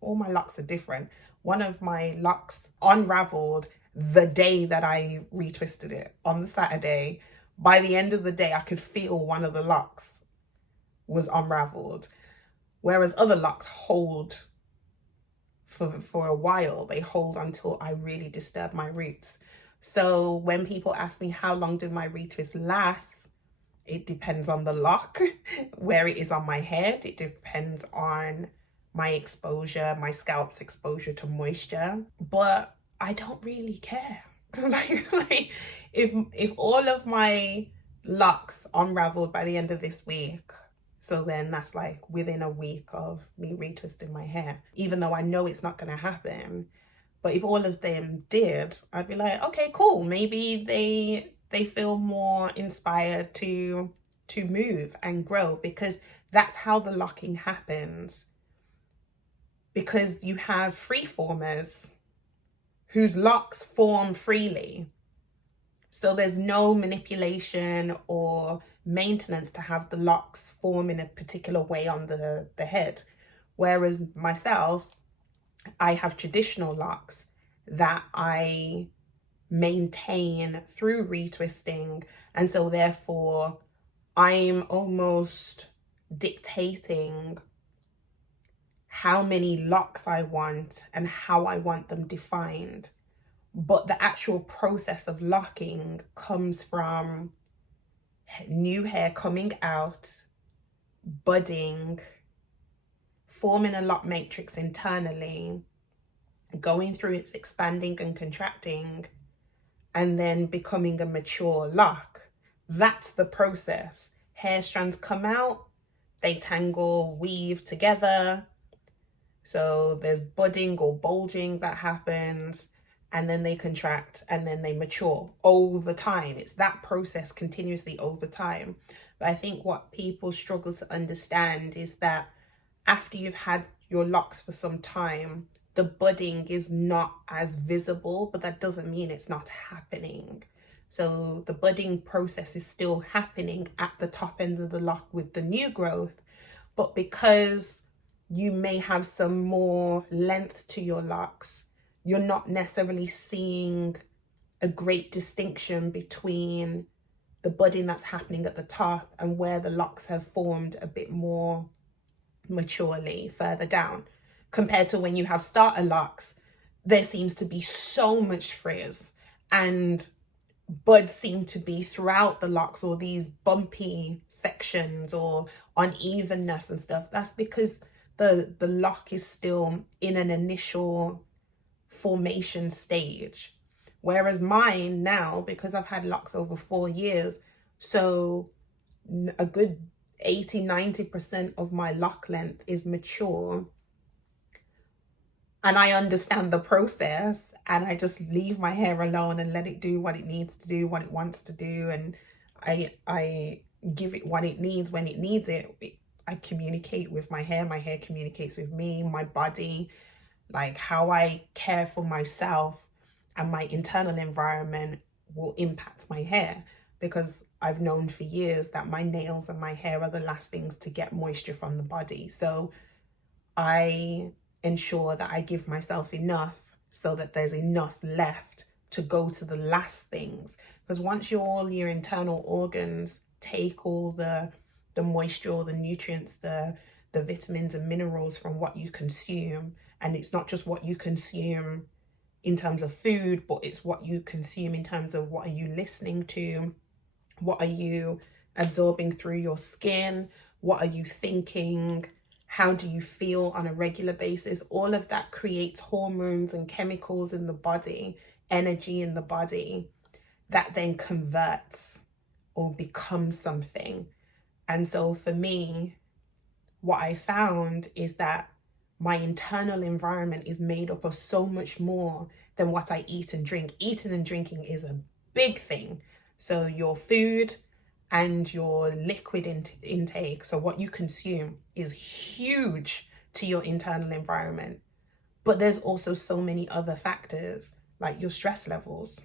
all my locks are different. One of my locks unraveled the day that I retwisted it on the Saturday. By the end of the day, I could feel one of the locks was unraveled. Whereas other locks hold for a while. They hold until I really disturb my roots. So when people ask me how long did my retwist last, it depends on the lock, where it is on my head. It depends on my exposure, my scalp's exposure to moisture. But I don't really care. like if all of my locks unraveled by the end of this week, so then that's like within a week of me retwisting my hair, even though I know it's not going to happen. But if all of them did, I'd be like, okay, cool. Maybe they feel more inspired to move and grow, because that's how the locking happens. Because you have freeformers whose locks form freely. So there's no manipulation or maintenance to have the locks form in a particular way on the head. Whereas myself, I have traditional locks that I maintain through retwisting. And so therefore, I'm almost dictating how many locks I want and how I want them defined. But the actual process of locking comes from new hair coming out, budding, forming a lock matrix internally, going through its expanding and contracting, and then becoming a mature lock. That's the process. Hair strands come out, they tangle, weave together. So there's budding or bulging that happens, and then they contract, and then they mature over time. It's that process continuously over time. But I think what people struggle to understand is that after you've had your locks for some time, the budding is not as visible, but that doesn't mean it's not happening. So the budding process is still happening at the top end of the lock with the new growth, but because you may have some more length to your locks, you're not necessarily seeing a great distinction between the budding that's happening at the top and where the locks have formed a bit more maturely further down. Compared to when you have starter locks, there seems to be so much frizz, and buds seem to be throughout the locks, or these bumpy sections or unevenness and stuff. That's because the lock is still in an initial formation stage. Whereas mine now, because I've had locks over 4 years, so a good 80-90% of my lock length is mature, and I understand the process, and I just leave my hair alone and let it do what it needs to do, what it wants to do, and I give it what it needs when it needs it. I communicate with my hair communicates with me, my body, like how I care for myself and my internal environment will impact my hair, because I've known for years that my nails and my hair are the last things to get moisture from the body. So I ensure that I give myself enough so that there's enough left to go to the last things. Because once all your internal organs take all the moisture, the nutrients, the vitamins and minerals from what you consume, and it's not just what you consume in terms of food, but it's what you consume in terms of what are you listening to, what are you absorbing through your skin, what are you thinking, how do you feel on a regular basis. All of that creates hormones and chemicals in the body, energy in the body, that then converts or becomes something. And so for me, what I found is that my internal environment is made up of so much more than what I eat and drink. Eating and drinking is a big thing. So your food and your liquid intake, so what you consume, is huge to your internal environment. But there's also so many other factors, like your stress levels,